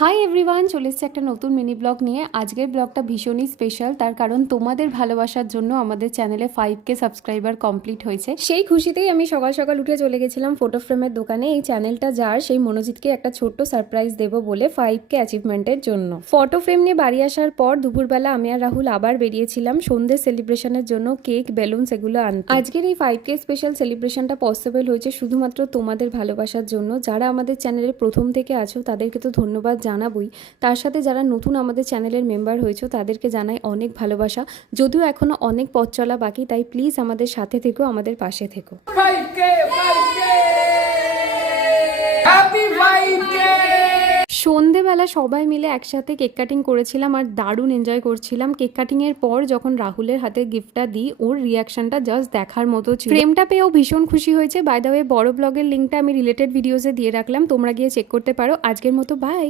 Hi everyone, চলে এসেছে একটা নতুন মিনি ব্লগ নিয়ে। আজকের ব্লগটা ভীষণই স্পেশাল, তার কারণ তোমাদের ভালোবাসার জন্য আমাদের চ্যানেলে 5K সাবস্ক্রাইবার কমপ্লিট হয়েছে। সেই খুশিতেই আমি সকাল সকাল উঠে চলে গেছিলাম ফটো ফ্রেমের দোকানে। এই চ্যানেলটা যার, সেই মনোজিৎকে একটা ছোট্ট সারপ্রাইজ দেবো বলে 5K অ্যাচিভমেন্টের জন্য। ফটো ফ্রেম নিয়ে বাড়ি আসার পর দুপুরবেলা আমি আর রাহুল আবার বেরিয়েছিলাম সন্ধ্যে সেলিব্রেশনের জন্য কেক, বেলুনস এগুলো আনতে। আজকের এই 5K স্পেশাল সেলিব্রেশনটা পসিবল হয়েছে শুধুমাত্র তোমাদের ভালোবাসার জন্য। যারা আমাদের চ্যানেলে প্রথম থেকে আছো তাদেরকে তো ধন্যবাদ জানাবই, তার সাথে যারা নতুন আমাদের চ্যানেলের মেম্বার হয়েছো তাদেরকে জানাই অনেক ভালোবাসা। যদিও এখনো অনেক পথ চলা বাকি, তাই প্লিজ আমাদের সাথে থেকো, আমাদের পাশে থেকো। 5K, 5K! Happy 5K! সন্ধেবেলা সবাই মিলে একসাথে কেক কাটিং করেছিলাম আর দারুণ এনজয় করছিলাম। কেক কাটিংয়ের পর যখন রাহুলের হাতে গিফটটা দিই, ওর রিয়াকশনটা জাস্ট দেখার মতো ছিল। ফ্রেমটা পেয়েও ভীষণ খুশি হয়েছে। বাই দ্য ওয়ে, বড় ব্লগের লিঙ্কটা আমি রিলেটেড ভিডিওসে দিয়ে রাখলাম, তোমরা গিয়ে চেক করতে পারো। আজকের মতো বাই।